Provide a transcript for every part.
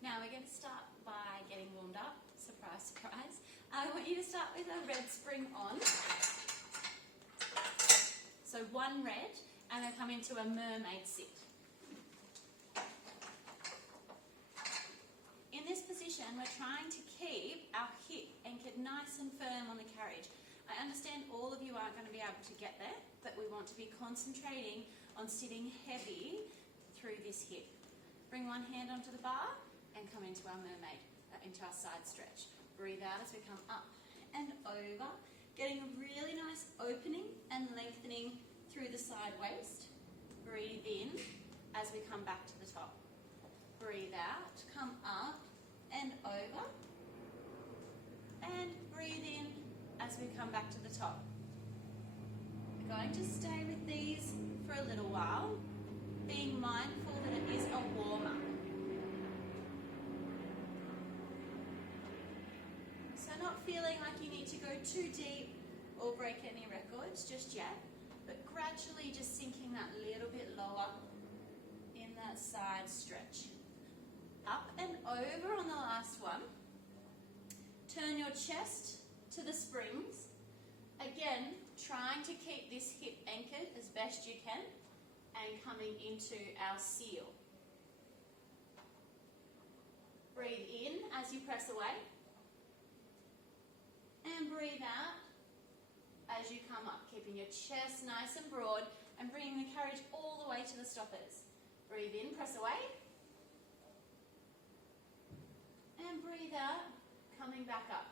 Now we're going to start by getting warmed up. Surprise, surprise. I want you to start with a red spring on. So one red, and then come into a mermaid sit. In this position, we're trying to keep our hip anchored nice and firm on the carriage. I understand all of you aren't going to be able to get there, but we want to be concentrating on sitting heavy through this hip. Bring one hand onto the bar and come into our mermaid, into our side stretch. Breathe out as we come up and over, getting a really nice opening and lengthening through the side waist. Breathe in as we come back to the top. Breathe out, come up and over, and breathe in as we come back to the top. We're going to stay with these for a little while, being mindful that it is a warm-up. So not feeling like you need to go too deep or break any records just yet, but gradually just sinking that little bit lower in that side stretch. Up and over on the last one. Turn your chest to the springs. Again, trying to keep this hip anchored as best you can and coming into our seal. Breathe in as you press away. And breathe out as you come up, keeping your chest nice and broad and bringing the carriage all the way to the stoppers. Breathe in, press away. And breathe out, coming back up.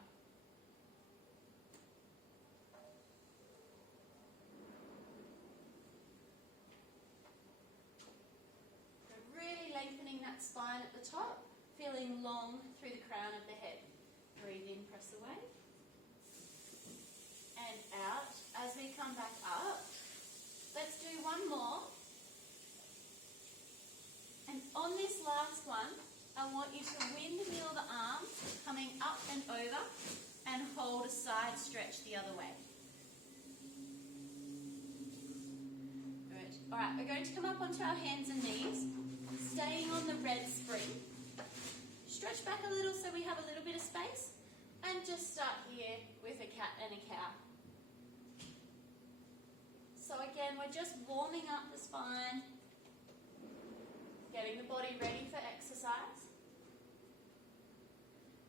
So really lengthening that spine at the top, feeling long through the crown of the head. Breathe in, press away. And out as we come back up. Let's do one more. And on this last one, I want you to windmill the arms, coming up and over, and hold a side stretch the other way. Good. All right, we're going to come up onto our hands and knees, staying on the red spring. Stretch back a little so we have a little bit of space, and just start here with a cat and a cow. So again, we're just warming up the spine, getting the body ready for exercise.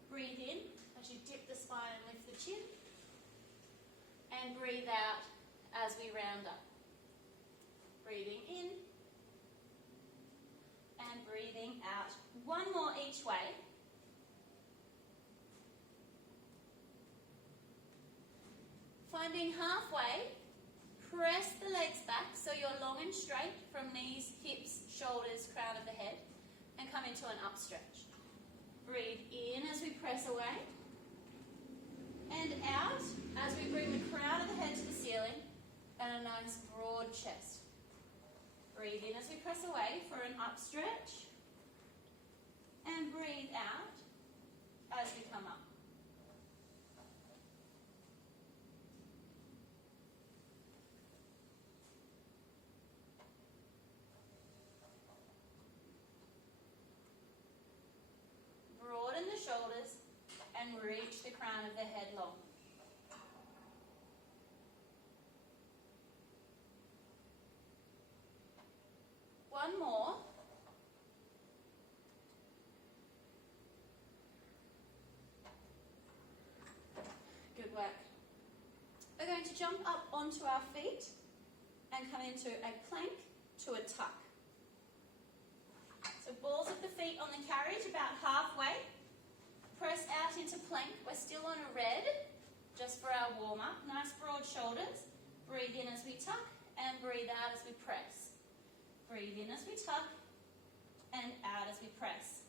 Breathe in as you dip the spine and lift the chin. And breathe out as we round up. Breathing in. And breathing out. One more each way. Finding halfway, press the legs back so you're long and straight from knees, hips, shoulders, crown of the head, and come into an up stretch. Breathe in as we press away, and out as we bring the crown of the head to the ceiling, and a nice broad chest. Breathe in as we press away for an up stretch, and breathe out as we come up. Broaden the shoulders and reach the crown of the head long. One more. Good work. We're going to jump up onto our feet and come into a plank to a tuck. So balls of the feet on the carriage about halfway. Press out into plank. We're still on a red, just for our warm-up. Nice broad shoulders. Breathe in as we tuck and breathe out as we press. Breathe in as we tuck and out as we press.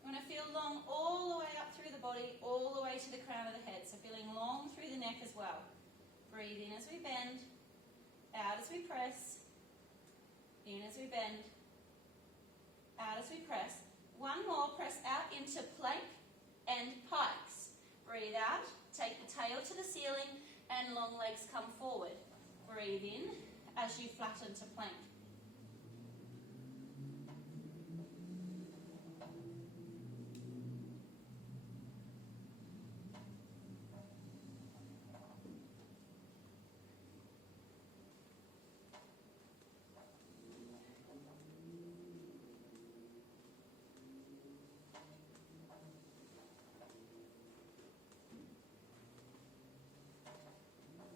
You want to feel long all the way up through the body, all the way to the crown of the head. So feeling long through the neck as well. Breathe in as we bend, out as we press, in as we bend, out as we press. One more, press out into plank and pikes. Breathe out, take the tail to the ceiling and long legs come forward. breathe in as you flatten to plank.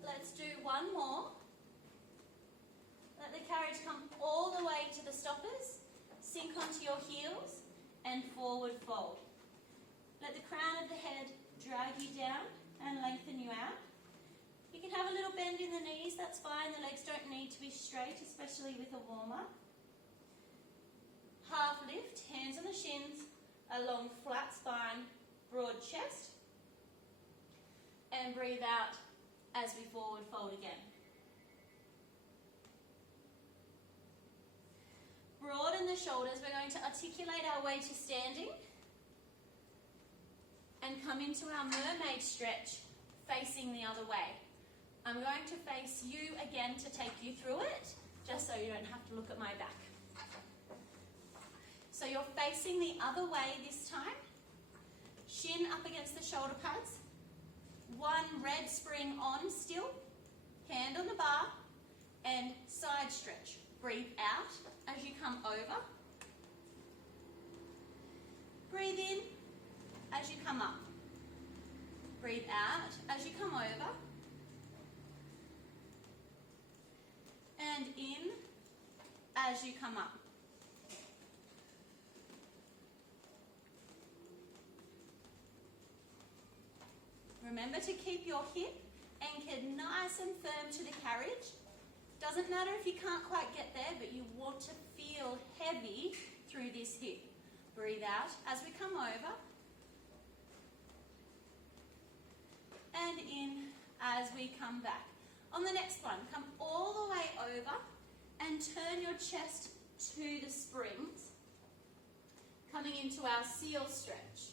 Let's do one more. Let the carriage come all the way to the stoppers. Sink onto your heels and forward fold. Let the crown of the head drag you down and lengthen you out. You can have a little bend in the knees, that's fine. The legs don't need to be straight, especially with a warm-up. Half lift, hands on the shins, a long flat spine, broad chest. And breathe out as we forward fold again. Broaden the shoulders. We're going to articulate our way to standing and come into our mermaid stretch facing the other way. I'm going to face you again to take you through it, just so you don't have to look at my back. So you're facing the other way this time. Shin up against the shoulder pads. One red spring on still, hand on the bar, and side stretch. Breathe out as you come over. Breathe in as you come up. Breathe out as you come over. And in as you come up. Remember to keep your hip anchored nice and firm to the carriage. Doesn't matter if you can't quite get there, but you want to feel heavy through this hip. Breathe out as we come over. And in as we come back. On the next one, come all the way over and turn your chest to the springs. Coming into our seal stretch.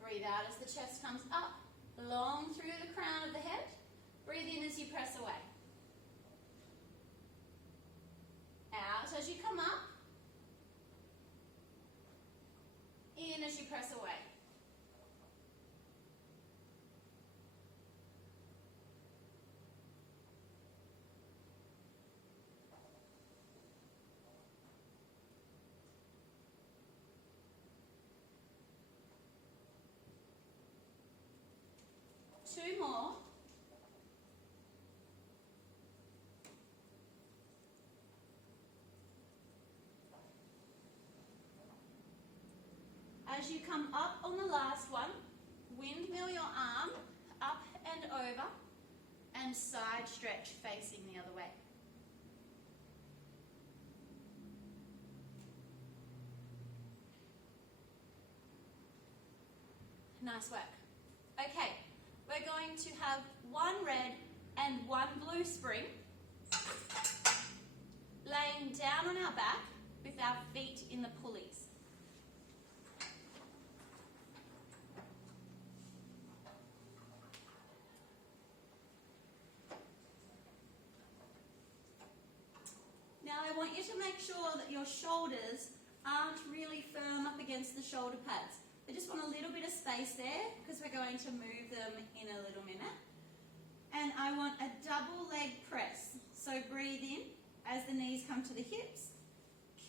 Breathe out as the chest comes up. Long through the crown of the head. Breathe in as you press away. Out as you come up. In as you press away. Two more. As you come up on the last one, windmill your arm up and over and side stretch facing the other way. Nice work. Okay. We're going to have one red and one blue spring, laying down on our back with our feet in the pulleys. Now I want you to make sure that your shoulders aren't really firm up against the shoulder pads. I just want a little bit of space there because we're going to move them in a little minute. And I want a double leg press. So breathe in as the knees come to the hips,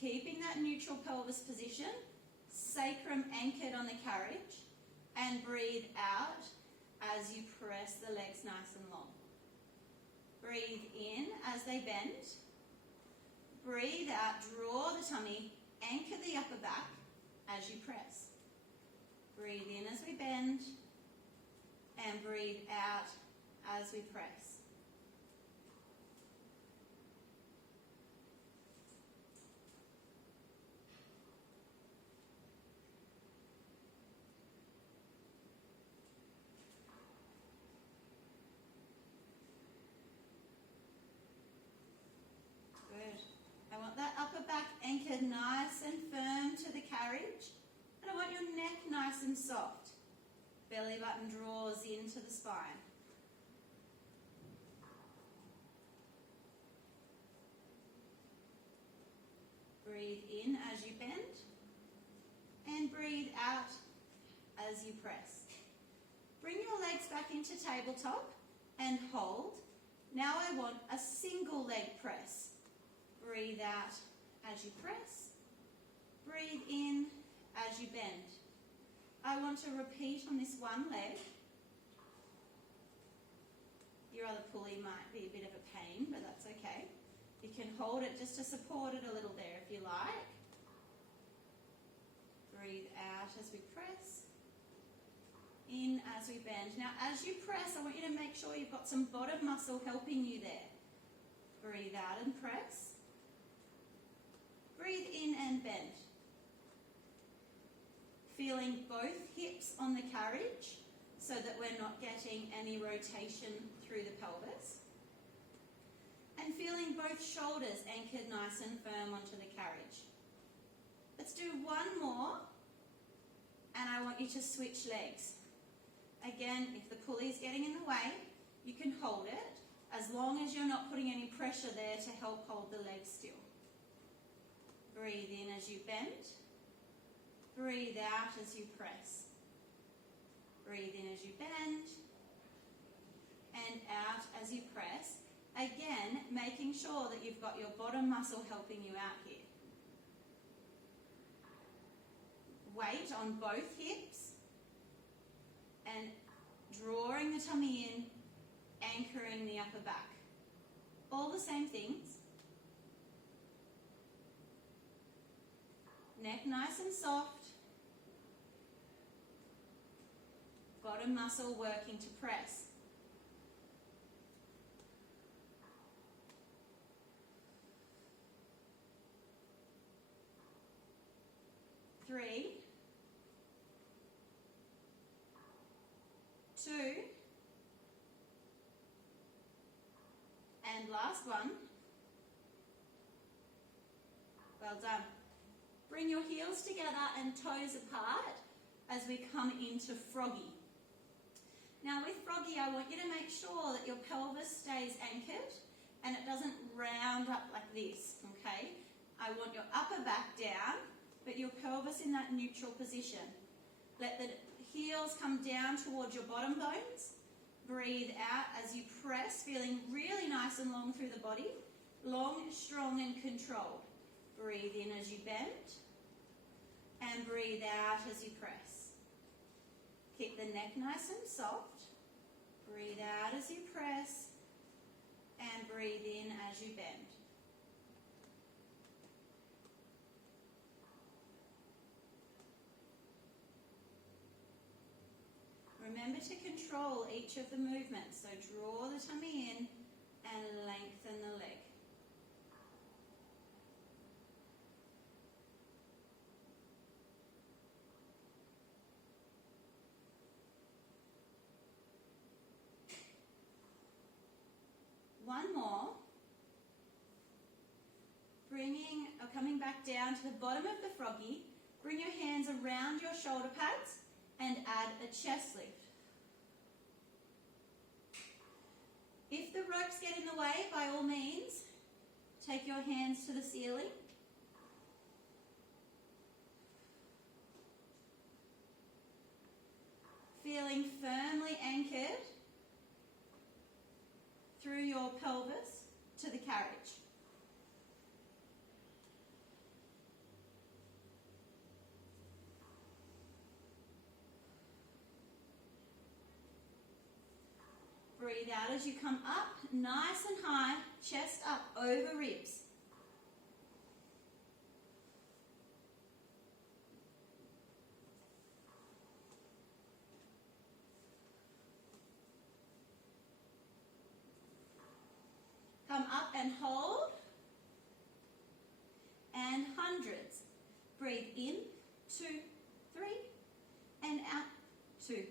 keeping that neutral pelvis position, sacrum anchored on the carriage, and breathe out as you press the legs nice and long. Breathe in as they bend. Breathe out, draw the tummy, anchor the upper back as you press. Breathe in as we bend, and breathe out as we press. Good. I want that upper back anchored nice and firm to the carriage. And I want your neck nice and soft. Belly button draws into the spine. Breathe in as you bend and breathe out as you press. Bring your legs back into tabletop and hold. Now I want a single leg press. Breathe out as you press. Breathe in as you bend. I want to repeat on this one leg. Your other pulley might be a bit of a pain, but that's okay. You can hold it just to support it a little there if you like. Breathe out as we press. In as we bend. Now as you press, I want you to make sure you've got some bottom muscle helping you there. Breathe out and press. Breathe in and bend. Feeling both hips on the carriage so that we're not getting any rotation through the pelvis. And feeling both shoulders anchored nice and firm onto the carriage. Let's do one more, and I want you to switch legs. Again, if the pulley's getting in the way, you can hold it, as long as you're not putting any pressure there to help hold the legs still. Breathe in as you bend. Breathe out as you press. Breathe in as you bend, and out as you press. Again, making sure that you've got your bottom muscle helping you out here. Weight on both hips and drawing the tummy in, anchoring the upper back. All the same things. Neck nice and soft. Bottom muscle working to press. Three, 2, and last one. Well done. Bring your heels together and toes apart as we come into froggy. Now with froggy, I want you to make sure that your pelvis stays anchored and it doesn't round up like this, okay? I want your upper back down, but your pelvis in that neutral position. Let the heels come down towards your bottom bones. Breathe out as you press, feeling really nice and long through the body. Long, strong and controlled. Breathe in as you bend. And breathe out as you press. Keep the neck nice and soft. Breathe out as you press. And breathe in as you bend. Remember to control each of the movements. So draw the tummy in and lengthen the leg. One more. Coming back down to the bottom of the froggy. Bring your hands around your shoulder pads and add a chest lift. If the ropes get in the way, by all means, take your hands to the ceiling. Feeling firmly anchored through your pelvis to the carriage. Breathe out as you come up, nice and high, chest up over ribs. Come up and hold. And hundreds. Breathe in, 2, 3, and out, 2,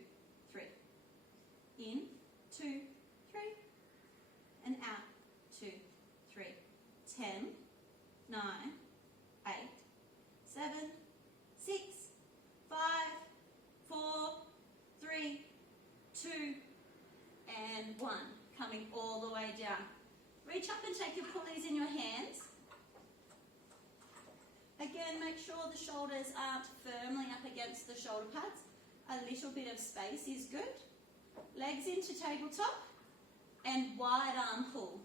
3. In, 2, 3, and out, 2, 3. 10, 9, 8, 7, 6, 5, 4, 3, 2, and 1. Coming all the way down. Reach up and take your pulleys in your hands. sure the shoulders aren't firmly up against the shoulder pads. A little bit of space is good. Legs into tabletop and wide arm pull.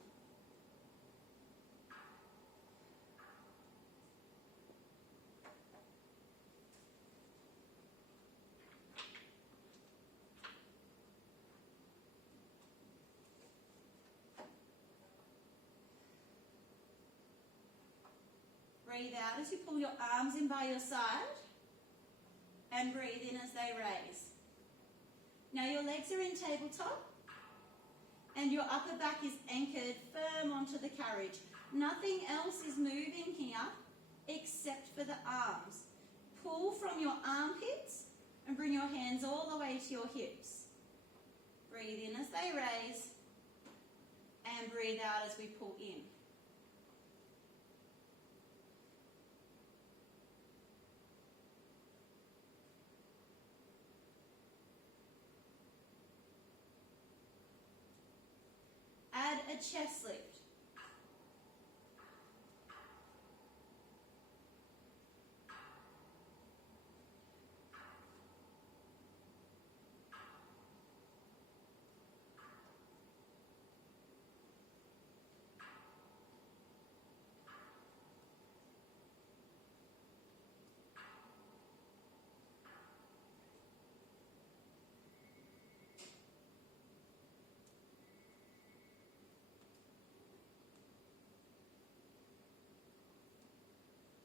Breathe out as you pull your arms in by your side and breathe in as they raise. Now your legs are in tabletop and your upper back is anchored firm onto the carriage. Nothing else is moving here except for the arms. Pull from your armpits and bring your hands all the way to your hips. Breathe in as they raise and breathe out as we pull in. Add a chest lift.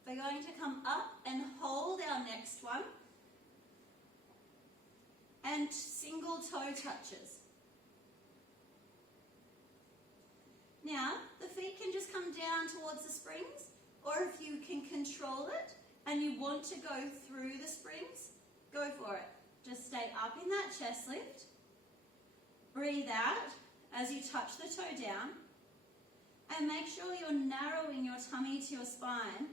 We're going to come up and hold our next one and single toe touches. Now, the feet can just come down towards the springs, or if you can control it and you want to go through the springs, go for it. Just stay up in that chest lift. Breathe out as you touch the toe down, and make sure you're narrowing your tummy to your spine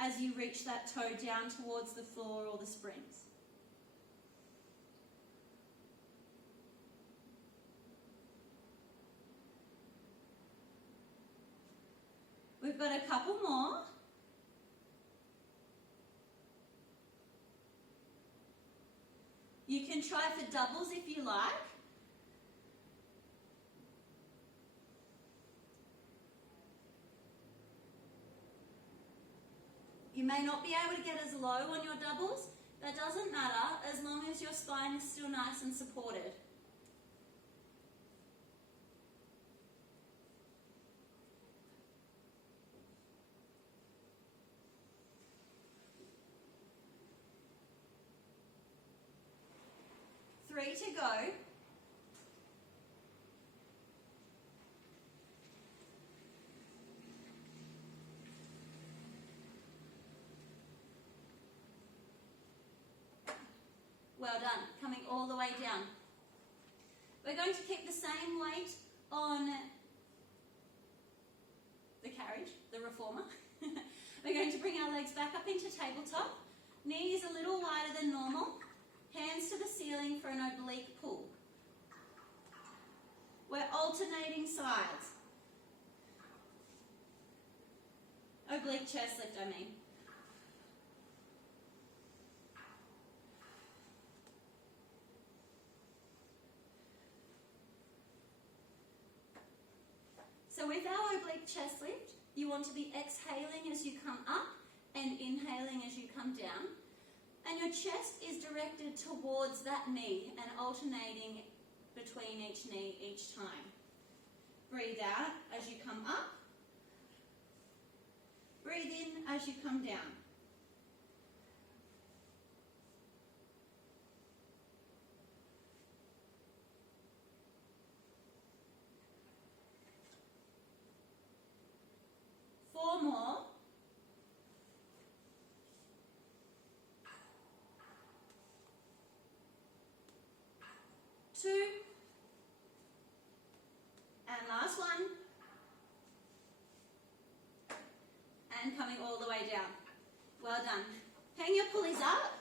as you reach that toe down towards the floor or the springs. We've got a couple more. You can try for doubles if you like. You may not be able to get as low on your doubles. That doesn't matter as long as your spine is still nice and supported. Three to go. Well done. Coming all the way down. We're going to keep the same weight on the carriage, the reformer. We're going to bring our legs back up into tabletop. Knees a little wider than normal. Hands to the ceiling for an oblique pull. We're alternating sides. Oblique chest lift, I mean. So with our oblique chest lift, you want to be exhaling as you come up and inhaling as you come down. And your chest is directed towards that knee and alternating between each knee each time. Breathe out as you come up. Breathe in as you come down. Four more. Two. And last one. And coming all the way down. Well done. Hang your pulleys up.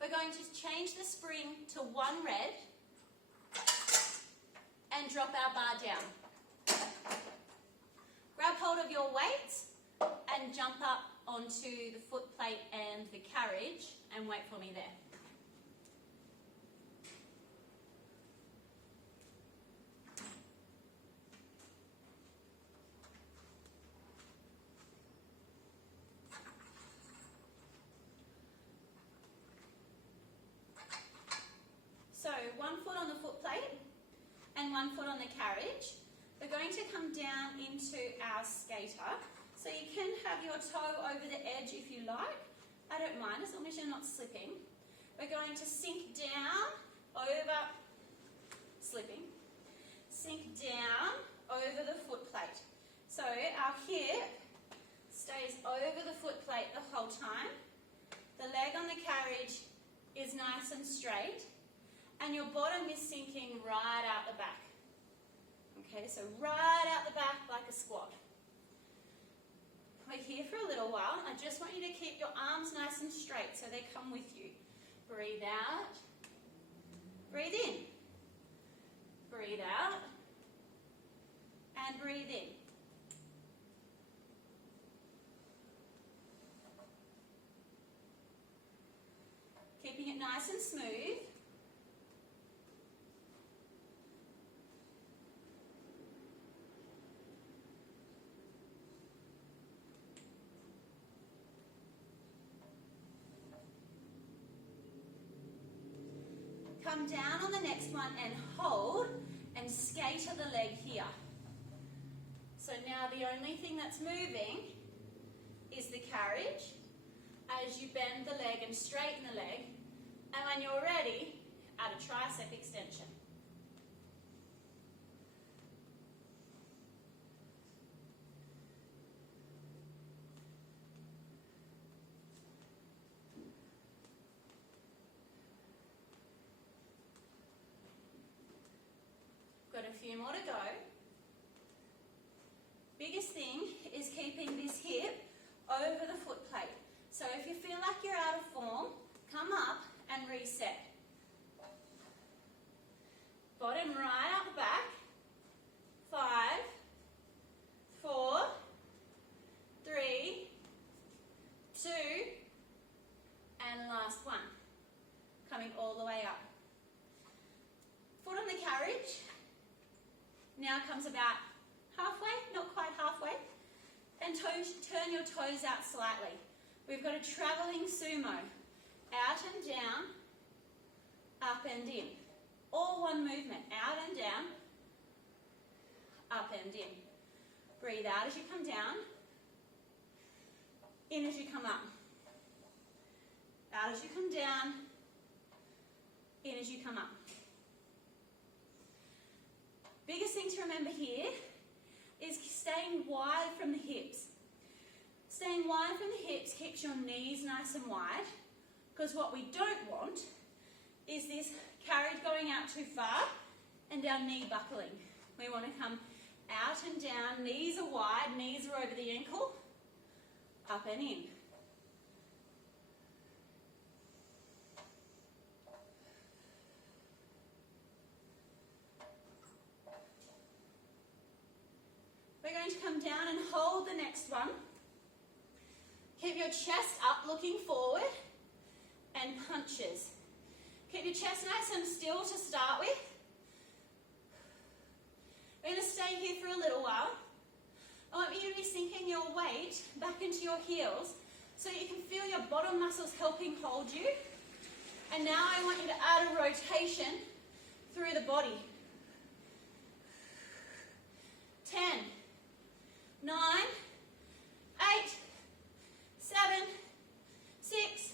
We're going to change the spring to one red and drop our bar down. Grab hold of your weights and jump up onto the foot plate and the carriage and wait for me there. So 1 foot on the foot plate and 1 foot on the carriage. We're going to come down into our skater. So you can have your toe over the edge if you like. I don't mind as long as you're not slipping. We're going to sink down over, slipping, sink down over the foot plate. So our hip stays over the foot plate the whole time. The leg on the carriage is nice and straight. And your bottom is sinking right out the back. Okay, so right out the back like a squat. We're here for a little while. I just want you to keep your arms nice and straight so they come with you. Breathe out. Breathe in. Breathe out. And breathe in. Keeping it nice and smooth. Come down on the next one and hold and skater the leg here. So now the only thing that's moving is the carriage as you bend the leg and straighten the leg. And when you're ready, add a tricep extension. Got a few more to go. Biggest thing is keeping this hip over the foot plate. So if you feel like you're out of form, come up and reset. Bottom right out the back. 5, 4, 3, 2, and last one. Coming all the way up. Foot on the carriage. Now comes about halfway, not quite halfway, and turn your toes out slightly. We've got a travelling sumo. Out and down, up and in. All one movement, out and down, up and in. Breathe out as you come down, in as you come up. Out as you come down, in as you come up. Biggest thing to remember here is staying wide from the hips. Staying wide from the hips keeps your knees nice and wide, because what we don't want is this carriage going out too far and our knee buckling. We want to come out and down, knees are wide, knees are over the ankle, up and in. We're going to come down and hold the next one. Keep your chest up, looking forward, and punches. Keep your chest nice and still to start with. We're going to stay here for a little while. I want you to be sinking your weight back into your heels so you can feel your bottom muscles helping hold you. And now I want you to add a rotation through the body. 10, 9, 8, 7, 6,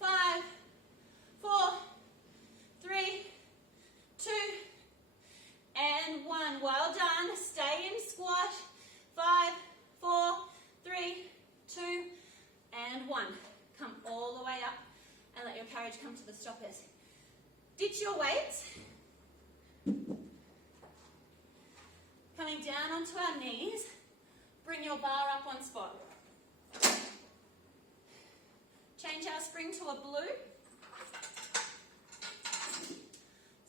5, 4, 3, 2, and 1. Well done. Stay in squat. 5, 4, 3, 2, and 1. Come all the way up and let your carriage come to the stoppers. Ditch your weights. Coming down onto our knees. Bring your bar up one spot. Change our spring to a blue.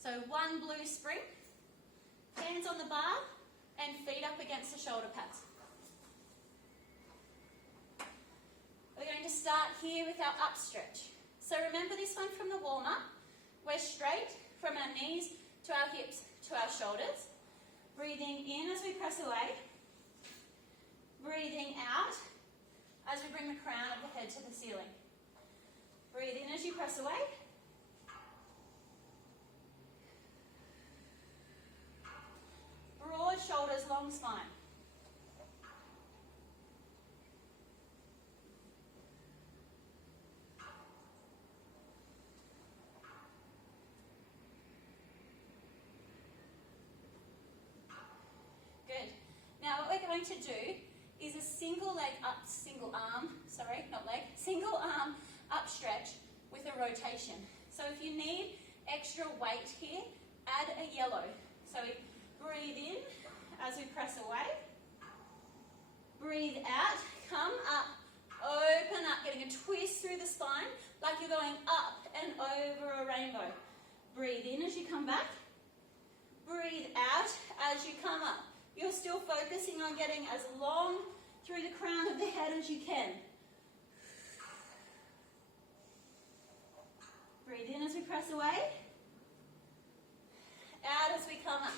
So one blue spring. Hands on the bar and feet up against the shoulder pads. start here with our up stretch. So remember this one from the warm-up. We're straight from our knees to our hips to our shoulders. Breathing in as we press away. Breathing out as we bring the crown of the head to the ceiling. Breathe in as you press away. Broad shoulders, long spine. Good. Now what we're going to do is a single arm up stretch with a rotation. So if you need extra weight here, add a yellow. So we breathe in as we press away. Breathe out, come up, open up, getting a twist through the spine like you're going up and over a rainbow. Breathe in as you come back. Breathe out as you come up. You're still focusing on getting as long through the crown of the head as you can. Breathe in as we press away. Out as we come up.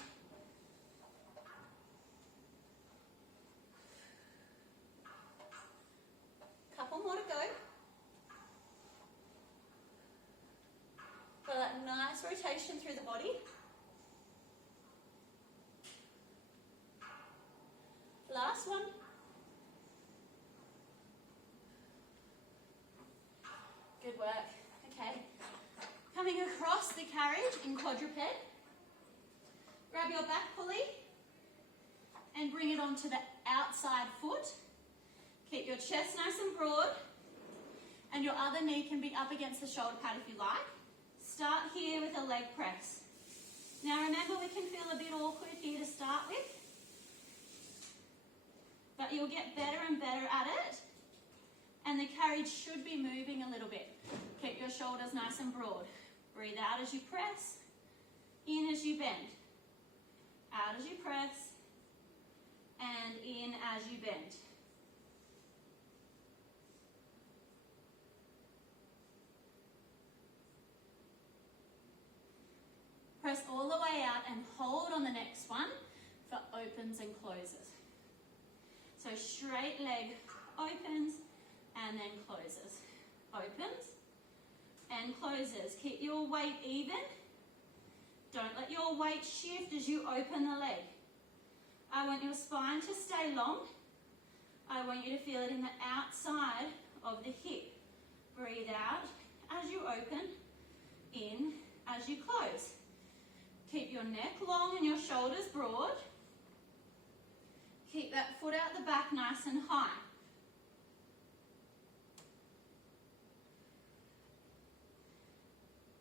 Couple more to go. For that nice rotation through the body. Last one. Good work. Okay. Coming across the carriage in quadruped. Grab your back pulley and bring it onto the outside foot. Keep your chest nice and broad, and your other knee can be up against the shoulder pad if you like. Start here with a leg press. Now remember, we can feel a bit awkward here to start with, but you'll get better and better at it, and the carriage should be moving a little bit. Keep your shoulders nice and broad. Breathe out as you press, in as you bend. Out as you press, and in as you bend. Press all the way out and hold on the next one for opens and closes. So straight leg opens and then closes. Opens and closes. Keep your weight even. Don't let your weight shift as you open the leg. I want your spine to stay long. I want you to feel it in the outside of the hip. Breathe out as you open, in as you close. Keep your neck long and your shoulders broad. Keep that foot out the back nice and high.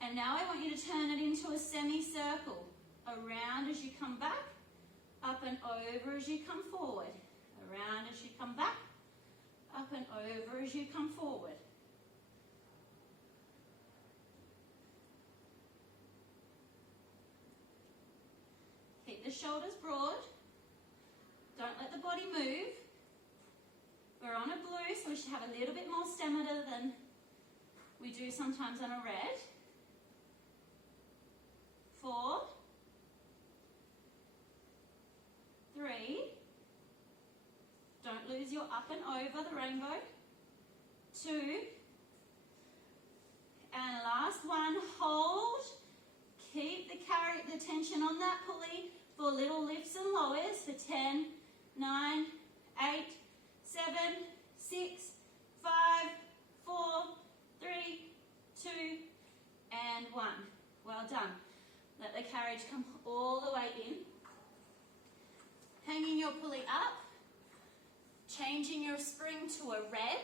And now I want you to turn it into a semicircle. Around as you come back, up and over as you come forward. Around as you come back, up and over as you come forward. Keep the shoulders broad. Don't let the body move. We're on a blue, so we should have a little bit more stamina than we do sometimes on a red. 4, 3, don't lose your up and over the rainbow. 2, and last one, hold. Keep the tension on that pulley for little lifts and lowers for 10, 9, 8, 7, 6, 5, 4, 3, 2, and 1. Well done. Let the carriage come all the way in. Hanging your pulley up. Changing your spring to a red.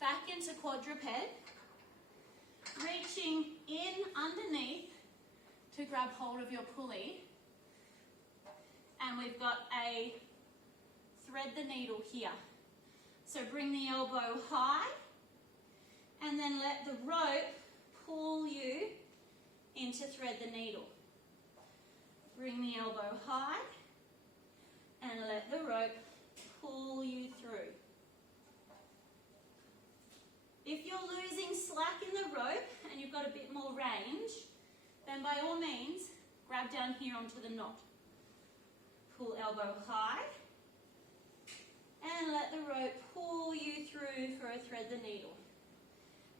Back into quadruped. Reaching in underneath to grab hold of your pulley. And we've got a thread the needle here. So bring the elbow high and then let the rope pull you into thread the needle. Bring the elbow high and let the rope pull you through. If you're losing slack in the rope and you've got a bit more range, then by all means, grab down here onto the knot. Pull elbow high and let the rope pull you through for a thread the needle.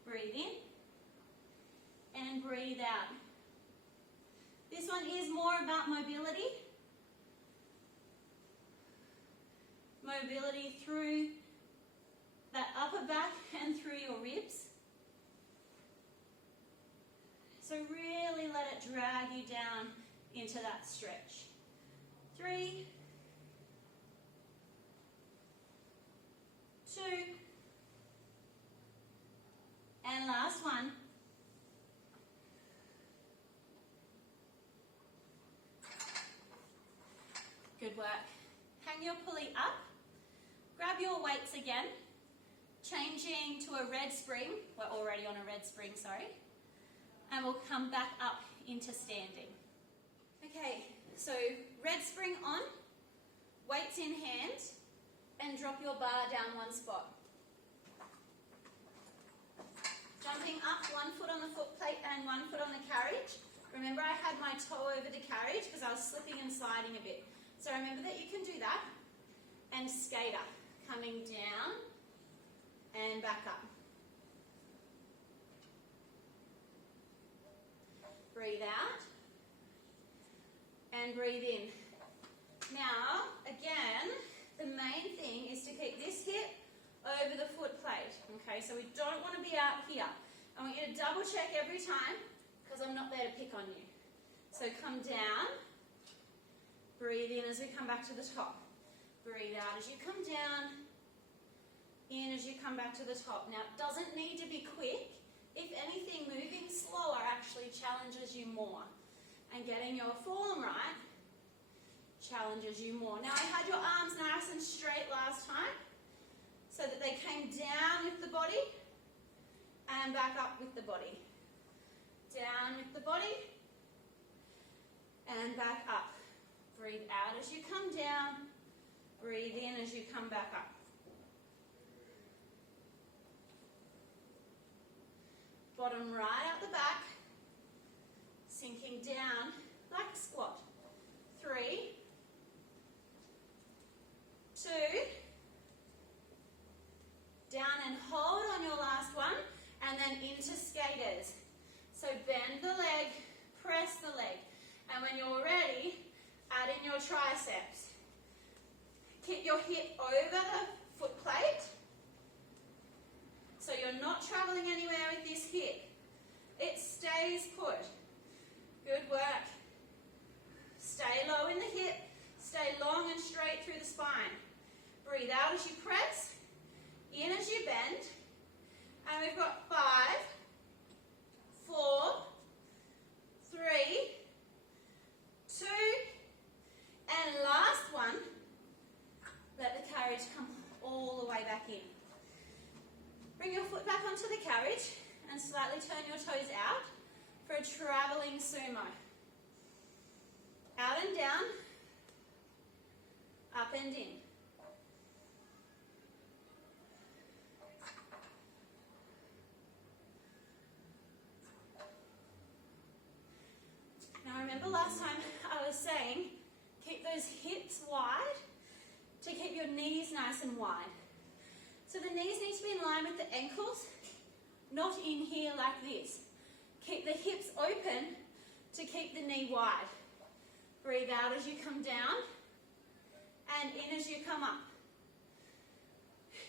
Breathe in and breathe out. This one is more about mobility. Mobility through that upper back and through your ribs. So really let it drag you down into that stretch. 3, 2, and last one. Good work. Hang your pulley up. Grab your weights again. Changing to a red spring. We're already on a red spring, sorry. And we'll come back up into standing. Okay, so red spring on, weights in hand, and drop your bar down one spot. Jumping up, 1 foot on the foot plate and 1 foot on the carriage. Remember I had my toe over the carriage because I was slipping and sliding a bit. So remember that you can do that. And skater, coming down and back up. Breathe out and breathe in. Now, again, the main thing is to keep this hip over the foot plate. Okay, so we don't want to be out here. I want you to double check every time because I'm not there to pick on you. So come down, breathe in as we come back to the top. Breathe out as you come down, in as you come back to the top. Now, it doesn't need to be quick. If anything, moving slower actually challenges you more. And getting your form right challenges you more. Now, I had your arms nice and straight last time so that they came down with the body and back up with the body. Down with the body and back up. Breathe out as you come down. Breathe in as you come back up. Bottom right out the back, sinking down like a squat. 3, 2, down and hold on your last one, and then into skaters. So bend the leg, press the leg, and when you're ready, add in your triceps. Keep your hip over the foot plate, so you're not traveling anywhere with this hip. It stays put. Good work. Stay low in the hip, stay long and straight through the spine. Breathe out as you press, in as you bend, and we've got 5, 4, 3, 2, and last one. Let the carriage come all the way back in. Bring your foot back onto the carriage and slightly turn your toes out for a travelling sumo. Out and down, up and in. Now remember last time I was saying, keep those hips wide to keep your knees nice and wide. So the knees need to be in line with the ankles, not in here like this. Keep the hips open to keep the knee wide. Breathe out as you come down and in as you come up.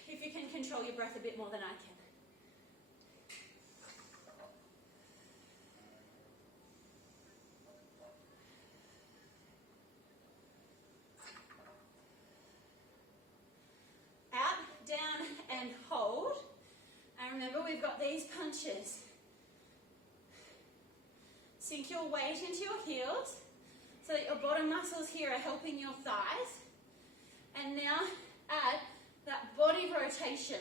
If you can control your breath a bit more than I can. Down and hold. And remember, we've got these punches. Sink your weight into your heels so that your bottom muscles here are helping your thighs. And now add that body rotation.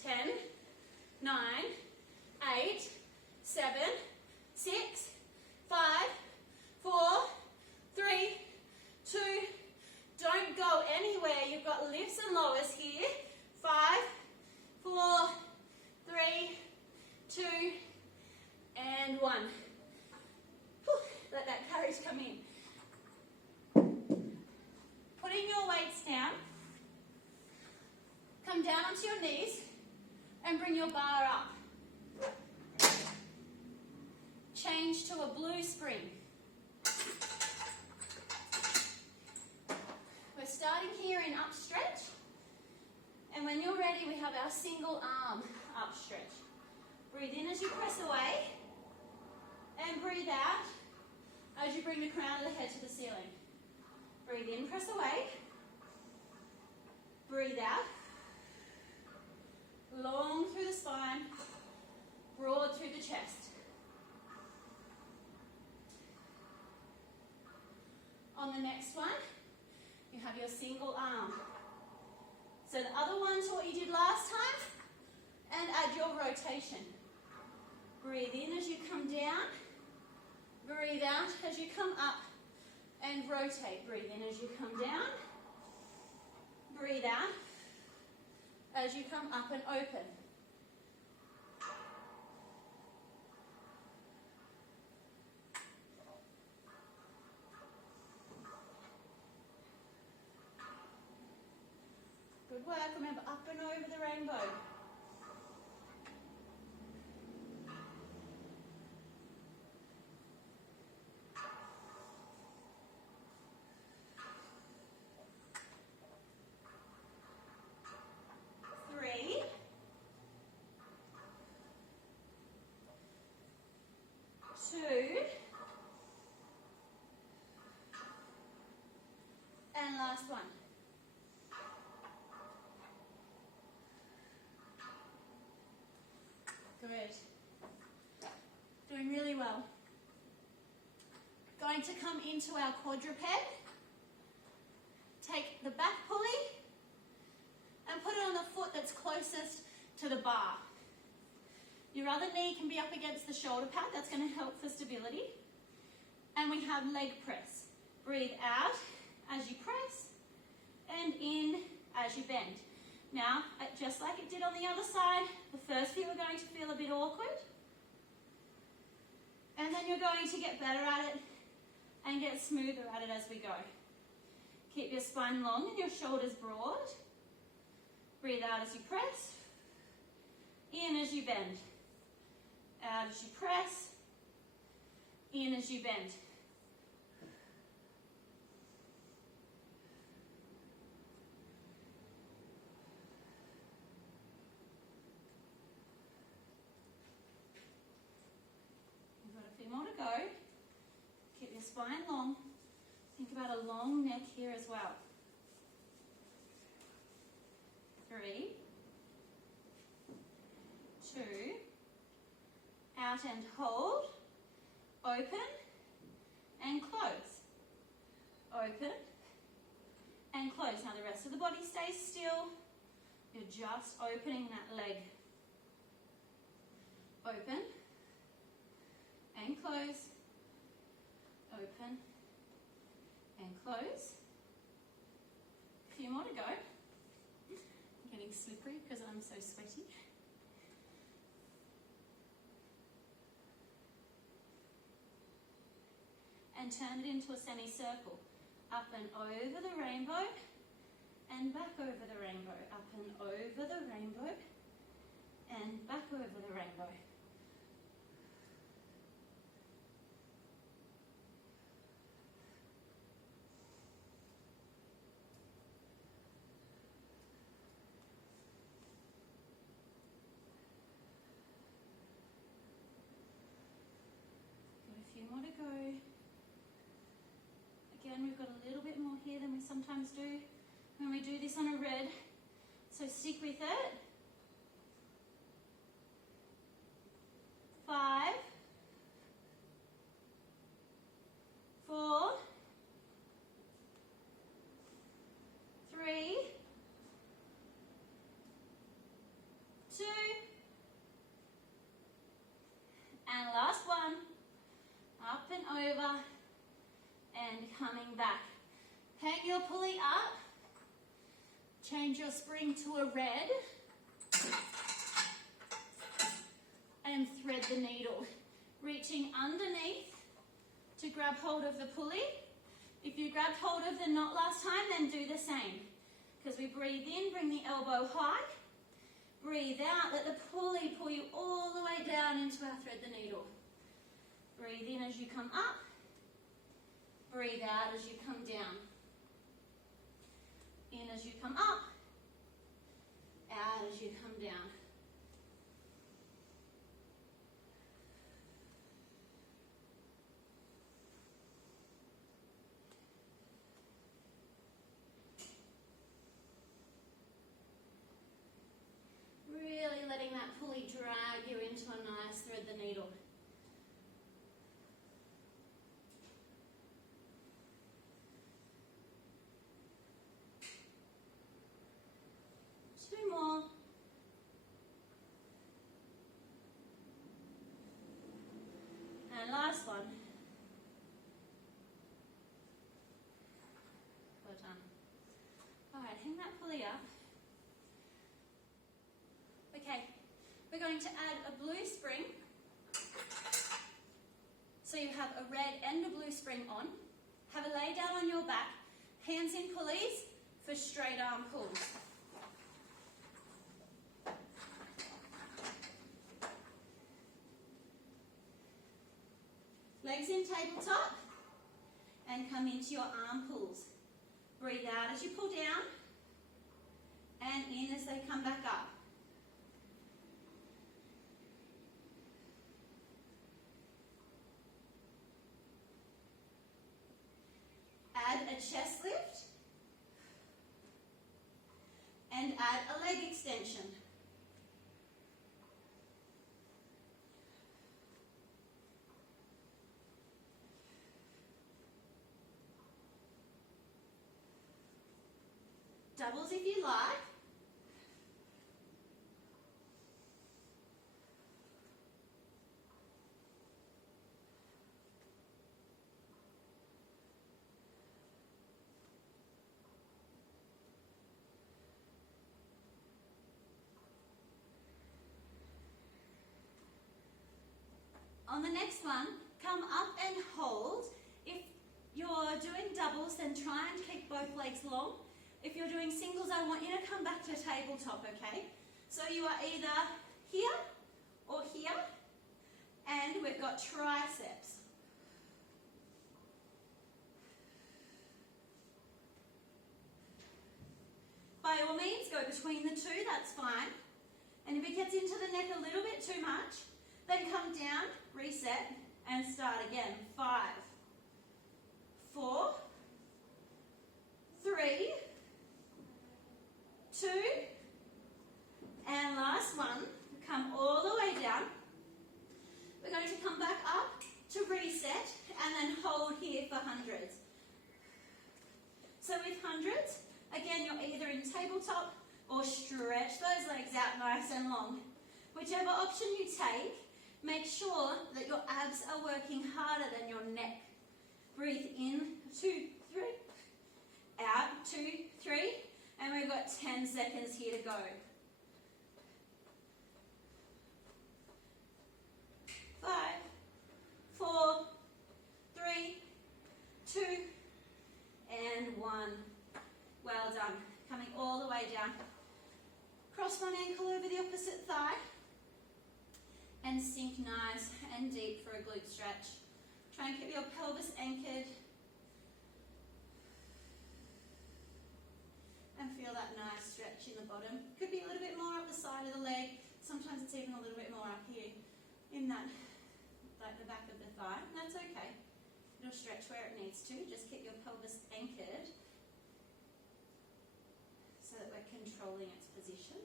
Ten, 9, 8, 7, and lowers here. 5, 4, 3, 2, and 1. Whew, let that courage come in. Putting your weights down. Come down onto your knees and bring your bar up. Change to a blue spring. We're starting here in up stretch. And when you're ready, we have our single arm up stretch. Breathe in as you press away. And breathe out as you bring the crown of the head to the ceiling. Breathe in, press away. Breathe out. Long through the spine, broad through the chest. On the next one, you have your single arm. So the other one's what you did last time, and add your rotation. Breathe in as you come down, breathe out as you come up, and rotate. Breathe in as you come down, breathe out as you come up and open. Good work. Remember, up and over the rainbow. And last one. Good. Doing really well. Going to come into our quadruped. Take the back pulley and put it on the foot that's closest to the bar. Your other knee can be up against the shoulder pad. That's going to help for stability. And we have leg press. Breathe out as you press and in as you bend. Now, just like it did on the other side, the first few are going to feel a bit awkward. And then you're going to get better at it and get smoother at it as we go. Keep your spine long and your shoulders broad. Breathe out as you press. In as you bend. Out as you press. In as you bend. We've got a few more to go. Keep your spine long. Think about a long neck here as well. 3, 2, out and hold, open and close, open and close. Now the rest of the body stays still, you're just opening that leg. Open and close, open and close. A few more to go. I'm getting slippery because I'm so sweaty. And turn it into a semicircle. Up and over the rainbow, and back over the rainbow. Up and over the rainbow, and back over the rainbow. Got a few more to go. Again, we've got a little bit more here than we sometimes do when we do this on a red, so stick with it. 5, 4, 3, 2, and last one. Up and over. And coming back. Hang your pulley up. change your spring to a red and thread the needle, reaching underneath to grab hold of the pulley. If you grabbed hold of the knot last time, then do the same. Because we breathe in, bring the elbow high. Breathe out, let the pulley pull you all the way down into our thread the needle. Breathe in as you come up. Breathe out as you come down. In as you come up. Out as you come down. Really letting that pulley drag you into a nice thread the needle. Two more. And last one. Well done. All right, hang that pulley up. Okay, we're going to add a blue spring. So you have a red and a blue spring on. Have a lay down on your back, hands in pulleys for straight arm pulls. Legs in tabletop and come into your arm pulls. Breathe out as you pull down and in as they come back up. Add a chest lift and add a leg extension. Doubles if you like. On the next one, come up and hold. If you're doing doubles, then try and keep both legs long. If you're doing singles, I want you to come back to tabletop, okay? So you are either here or here, and we've got triceps. By all means, go between the two, that's fine. And if it gets into the neck a little bit too much, then come down, reset, and start again. 5, 4, 3, 2, and last one. Come all the way down. We're going to come back up to reset and then hold here for hundreds. So with hundreds, again, you're either in tabletop or stretch those legs out nice and long. Whichever option you take, make sure that your abs are working harder than your neck. Breathe in, 2, 3, out, 2, 3, and we've got 10 seconds here to go. 5, 4, 3, 2, and 1. Well done. Coming all the way down. Cross one ankle over the opposite thigh. And sink nice and deep for a glute stretch. Try and keep your pelvis anchored. And feel that nice stretch in the bottom. Could be a little bit more up the side of the leg. Sometimes it's even a little bit more up here in that, like the back of the thigh. And that's okay. It'll stretch where it needs to. Just keep your pelvis anchored so that we're controlling its position.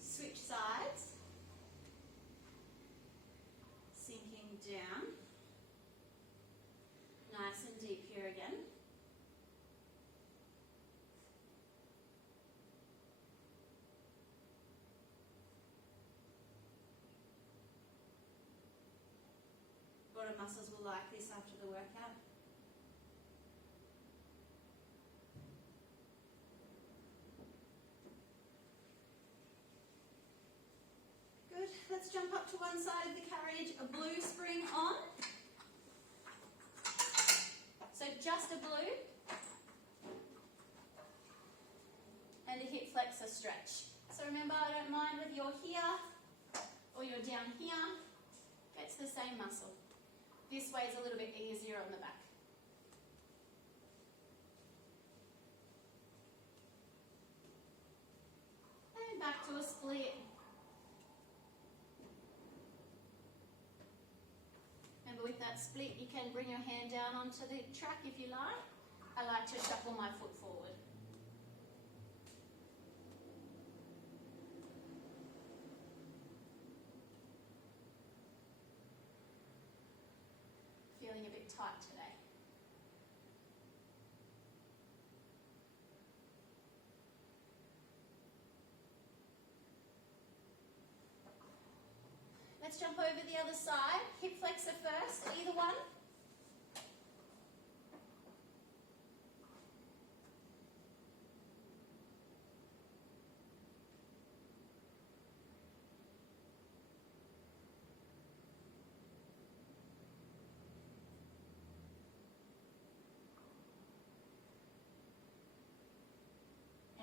Switch sides. Sinking down. Nice and deep here again. Bottom muscles will like this after the workout. one side of the carriage, a blue spring on. So just a blue. And a hip flexor stretch. So remember, I don't mind whether you're here or you're down here. It's the same muscle. This way is a little bit easier on the back. And back to a split. Remember, with that split, you can bring your hand down onto the track if you like. I like to shuffle my foot forward. Feeling a bit tight today. Let's jump over the other side. Hip flexor first, either one.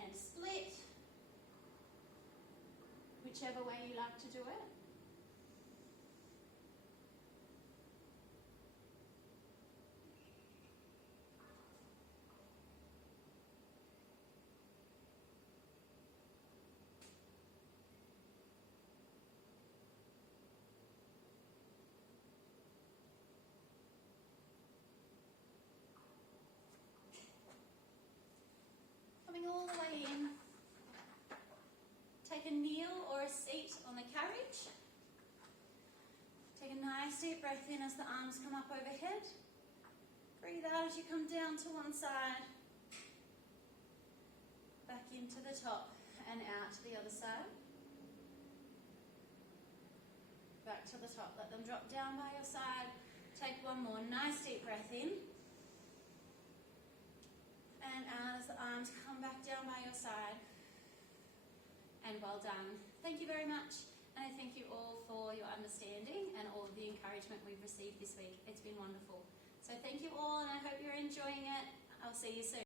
And split. Whichever way you like to do it. Coming all the way in. Take a kneel or a seat on the carriage. Take a nice deep breath in as the arms come up overhead. Breathe out as you come down to one side. Back into the top and out to the other side. Back to the top. Let them drop down by your side. Take one more nice deep breath in. And out as the arms come back down by your side. And well done. Thank you very much. And I thank you all for your understanding and all of the encouragement we've received this week. It's been wonderful. So thank you all, and I hope you're enjoying it. I'll see you soon.